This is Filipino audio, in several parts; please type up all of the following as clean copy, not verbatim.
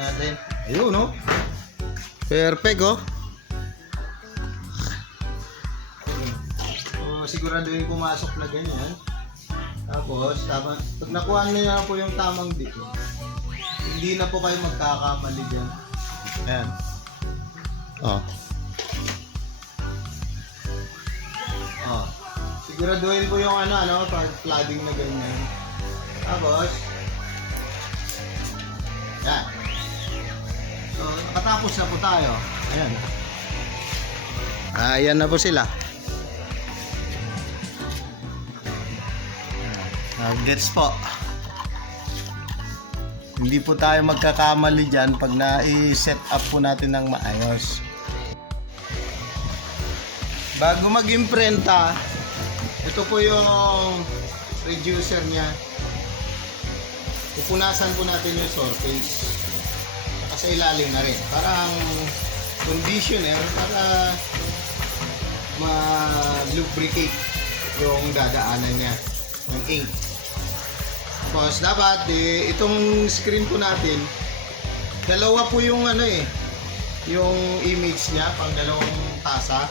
natin. Ayun, no? Perfect, oh. So, siguraduhin pumasok na ganyan. Tapos, pag nakuha niyo na po yung tamang dito, hindi na po kayo magkakamali dyan. Ayan. Oh. Oh. Siguraduhin po yung flooding na ganyan. Tapos, yan. So, nakatapos na po tayo. Ayan. Ayan na po sila. Gets po. Hindi po tayo magkakamali dyan pag na-set up po natin ng maayos. Bago mag-imprenta, ito po yung reducer niya. Pupunasan po natin yung surface. Saka sa ilalim na rin. Parang conditioner para ma-lubricate yung dadaanan niya ng ink. Tapos dapat itong screen po natin, dalawa po yung yung image niya, pang dalawang tasa.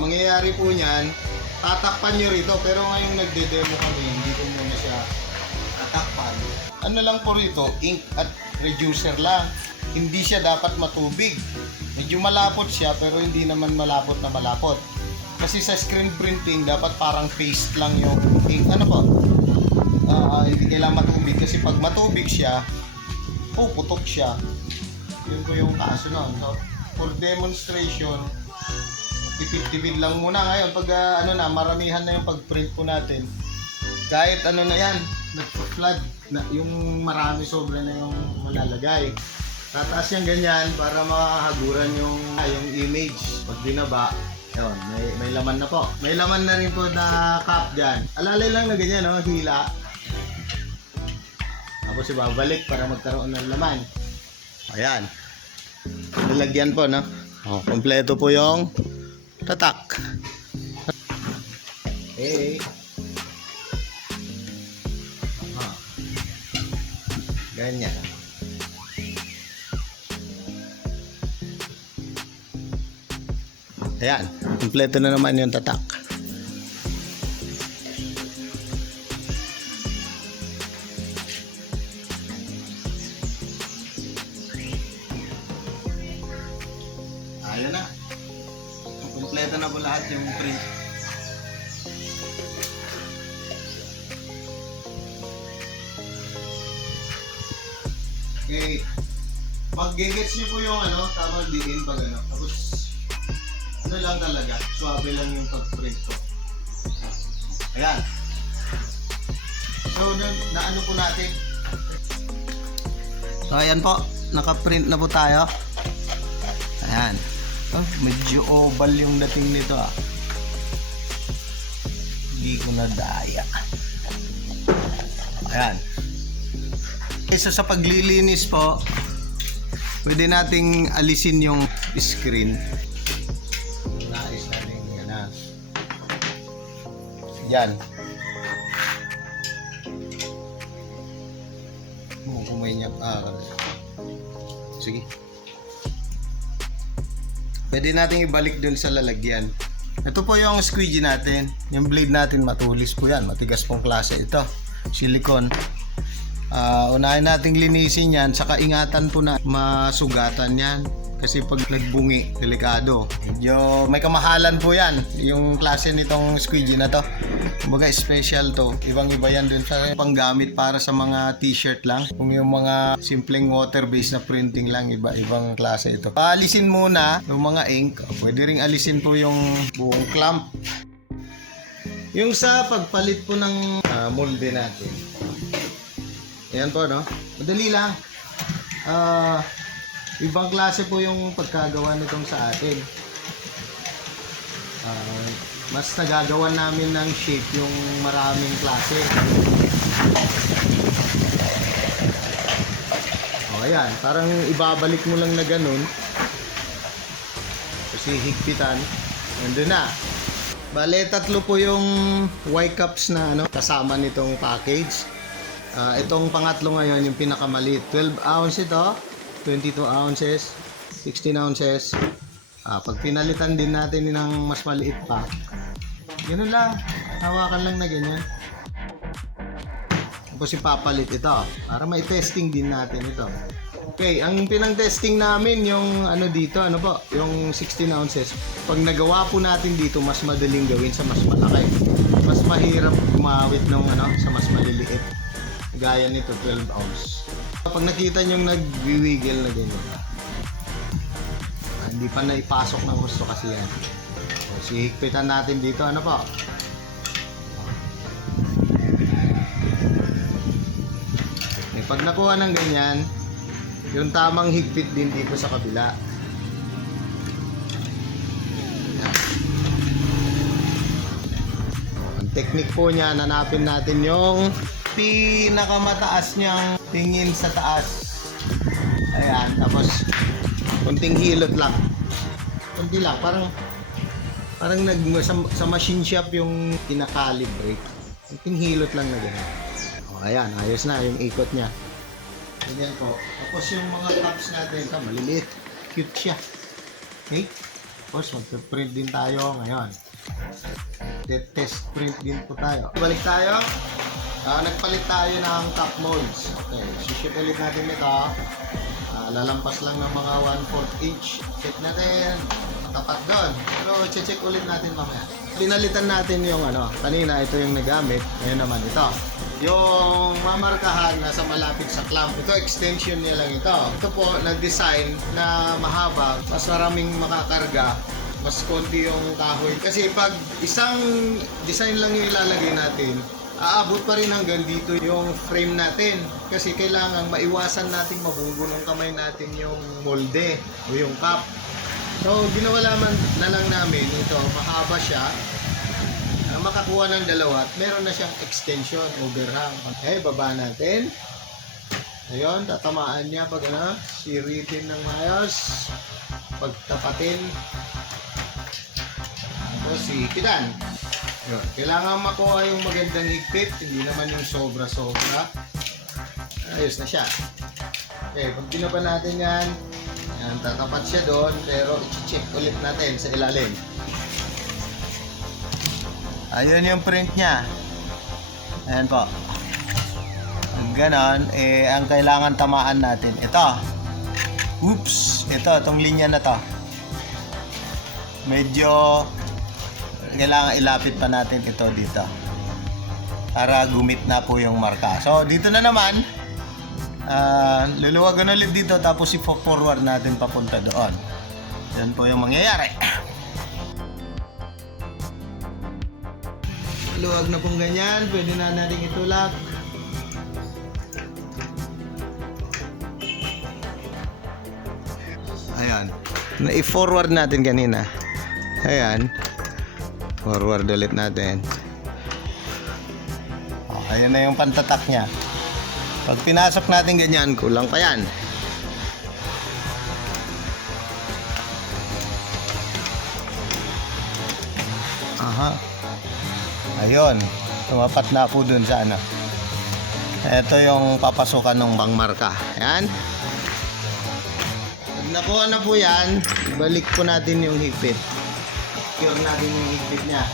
Mangyayari po niyan, tatakpan nyo rito, pero ngayong nagde-demo kami, hindi ko muna siya tatakpan. Ano lang po rito, ink at reducer lang. Hindi siya dapat matubig. Medyo malapot siya, pero hindi naman malapot na malapot. Kasi sa screen printing, dapat parang paste lang yung ink. Ano po? Hindi kailangan matubig. Kasi pag matubig siya, puputok siya. Yun po yung kaso nun. So, for demonstration, tipid-tipid lang muna ngayon. Pag maramihan na yung pag-print po natin. Kahit na yan, nagpa-flood. Yung marami sobra na yung malalagay. Tataas yung ganyan para makahaguran yung image. Pag binaba, yun, may laman na po. May laman na rin po na cap dyan. Alalay lang na ganyan, no? Hila. Tapos ibabalik para magkaroon ng laman. Ayan. Nilagyan po, no? Kompleto po yung tatak. Ganyan. Ayan, kompleto na naman yung tatak. Ayan na. Kompleto na po lahat yung print. Okay. Mag-gets nyo po yung tamang diin pag tapos lang talaga, suabe lang yung pag-print ko. Ayan. So, naano po natin. So, ayan po. Naka-print na po tayo. Ayan. Medyo oval yung dating nito Hindi ko na daya. Ayan. Okay, so sa paglilinis po, pwede nating alisin yung screen. Yan. Kumainyak. Sige. Pwede natin ibalik dun sa lalagyan. Ito po yung squeegee natin. Yung blade natin matulis po yan. Matigas pong klase ito. Silicone. Unahin nating linisin yan. Saka ingatan po na masugatan yan. Kasi pag nagbungi, delikado. Medyo may kamahalan po yan. Yung klase nitong squeegee na to. Kumbaga special to. Ibang-iba yan dun sa panggamit para sa mga t-shirt lang. Kung yung mga simpleng water-based na printing lang, ibang klase ito. Paalisin muna yung mga ink. Pwede ring alisin po yung buong clamp. Yung sa pagpalit po ng molde natin. Ayan po, no? Madali lang. Ibang klase po yung pagkagawa nitong sa atin. Mas nagagawa namin ng shape yung maraming klase. Ayan, parang ibabalik mo lang na ganun. Kasi higpitan, nandun na. Bale, tatlo po yung Y-cups na kasama nitong package. Itong pangatlo ngayon, yung pinakamaliit. 12 ounce ito, 22 ounces, 16 ounces. Pag pinalitan din natin ng mas maliit pa, ganun lang. Hawakan lang na ganyan. Tapos ipapalit ito para may testing din natin ito. Okay, ang pinang-testing namin yung ano dito, ano po, yung 16 ounces. Pag nagawa po natin dito, mas madaling gawin sa mas malaki. Mas mahirap gumawit ng ano, sa mas maliliit. Gaya nito, 12 ounce. Pag nakita nyo nag-wiggle na ganyan, hindi pa naipasok ng gusto kasi yan. So, sihigpitan natin dito, ano po. Pag nakuha ng ganyan, yung tamang higpit din dito sa kabila. Ang technique po niya, hanapin natin yung pinakamataas niyang tingin sa taas. Ayan, tapos kunting hilot lang. Kunti lang, parang sa machine shop yung kinakalibrate. Kunting hilot lang na gano'n. Ayan, ayos na yung ikot niya. Ganyan po. Tapos yung mga cups natin, maliliit. Cute siya. Okay? Tapos mag-print din tayo ngayon. Test print din po tayo. Balik tayo. Nagpalit tayo ng cup molds. Okay, ship ulit natin ito. Lalampas lang ng mga 1/4 inch. Check natin. Tapat doon. Pero check ulit natin mamaya. Pinalitan natin yung ano, kanina ito yung nagamit. Ngayon naman ito. Yung mamarkahan nasa malapit sa clamp. Ito extension niya lang ito. Ito po nag-design na mahaba, mas maraming makakarga, mas konti yung kahoy. Kasi pag isang design lang yung ilalagay natin, aabot pa rin hanggang dito yung frame natin. Kasi kailangan maiwasan nating mabunggo ng kamay natin yung molde o yung cup. So ginawa na lang namin ito, mahaba siya. Makakuha ng dalawa at meron na siyang extension, overhang. Okay, baba natin. Ayun, tatamaan niya pag ano, siritin ng mayos. Pagtapatin. Tapos hihipitan. Yun. Kailangan makuha yung magandang higpit, hindi naman yung sobra-sobra. Ayos na siya. Okay, pag binaba natin yan, tatapat siya doon, pero i-check ulit natin sa ilalim. Ayun yung print niya. Ayan po. Ganon, ang kailangan tamaan natin. Ito. Oops! Itong linya na to. Medyo kailangan ilapit pa natin ito dito. Para gumit na po yung marka. So, dito na naman. Luluwagan ulit dito tapos i-forward natin papunta doon. Yan po yung mangyayari. Luwag na pong ganyan, pwede na natin itulak. Ayan, na-forward natin kanina. Ayan, forward ulit natin. Ayan na yung pantatak niya. Pag pinasok natin ganyan, kulang pa yan. Aha. Ayun, tumapat na po dun sa ano. Ito yung papasukan ng pangmarka. Ayan. Pag nakuha na po yan, balik po natin yung higpit. Secure natin yung higpit niya.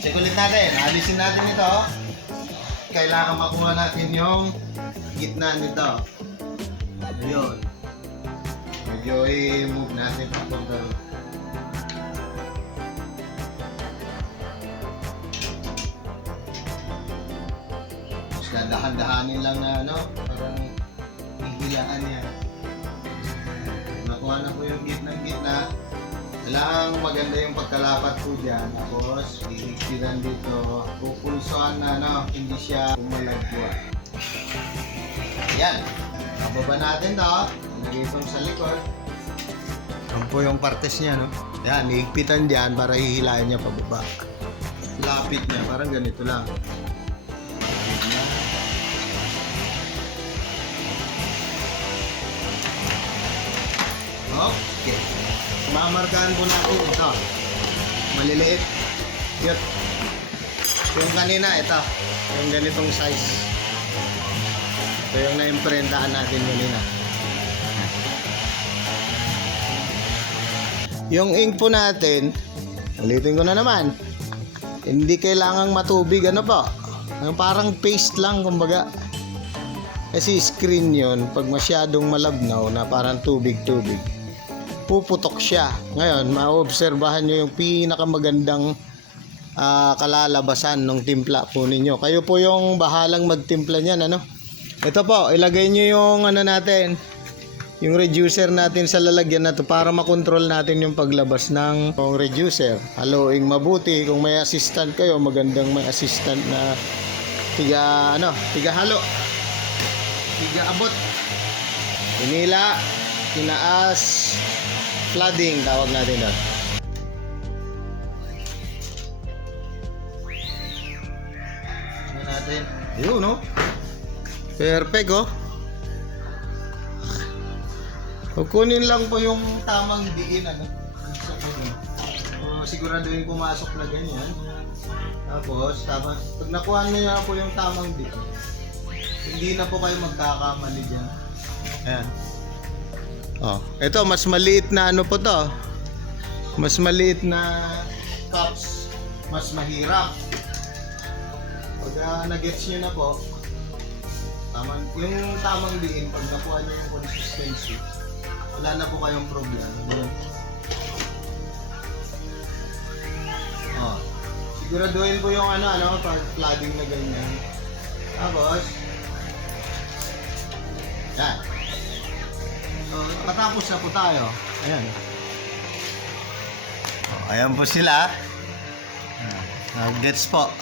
Check ulit natin. Alisin natin ito. Kailangan makuha natin yung gitna nito. Ayun. Medyo i-move natin papunta. Dahan-dahanin lang na ano, parang hihilaan niya. Nakuha na po yung gitna. Kailangan maganda yung pagkalapat po dyan. Tapos, hihigpitan dito. Pupulsoan na ano, hindi siya pumalagwa. Yan. Bababa natin to. Ilagay itong sa likod. Yan po yung partes niya, no? Yan, hihigpitan dyan para hihilain niya pababa. Lapit niya, parang ganito lang. Okay. Mamarkahan po natin ito. Maliliit. Yun. Yung kanina, ito. Yung ganitong size. Ito yung na-imprentaan natin kanina. Yung ink po natin, ulitin ko na naman, hindi kailangang matubig, ano po, yung parang paste lang kumbaga. Kasi screen yon, pag masyadong malabnaw na parang tubig-tubig, puputok siya. Ngayon, maobserbahan nyo yung pinakamagandang kalalabasan ng timpla po ninyo. Kayo po yung bahalang magtimpla niyan, ano? Ito po, ilagay nyo yung ano natin, yung reducer natin sa lalagyan na to para makontrol natin yung paglabas ng reducer. Haluing mabuti. Kung may assistant kayo, magandang may assistant na tiga halo, tiga abot, pinila, tinaas, flooding tawag natin doon. Tingnan natin. Yun, no? Perfect, oh. Kukunin lang po yung tamang diin, ano? Siguraduhin pumasok na ganyan. Tapos, pag nakuha niyo na po yung tamang diin, hindi na po kayo magkakamali dyan. Ayan. Oh, ito mas maliit na ano po to. Mas maliit na cups, mas mahirap. Pag na-gets nyo na po, yung tamang diin, pag nakuha nyo yung consistency, wala na po kayong problema. Oh, siguraduhin po yung pag flooding na ganyan. Tapos, yan. So, patapos na po tayo. Ayan. Oh, ayan po sila. Gets po.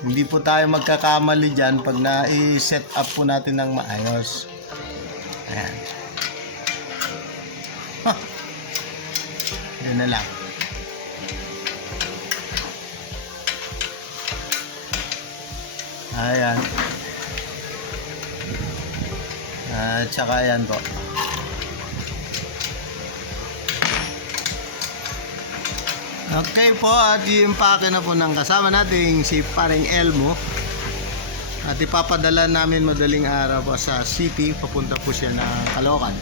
Hindi po tayo magkakamali dyan pag na-set up po natin ng maayos. Ayan. Huh. Yan na lang. Ayan. At saka ayan po. Okay po, at i-impake na po ng kasama nating si Paring Elmo. At ipapadala namin madaling araw po sa city, papunta po siya ng Caloocan.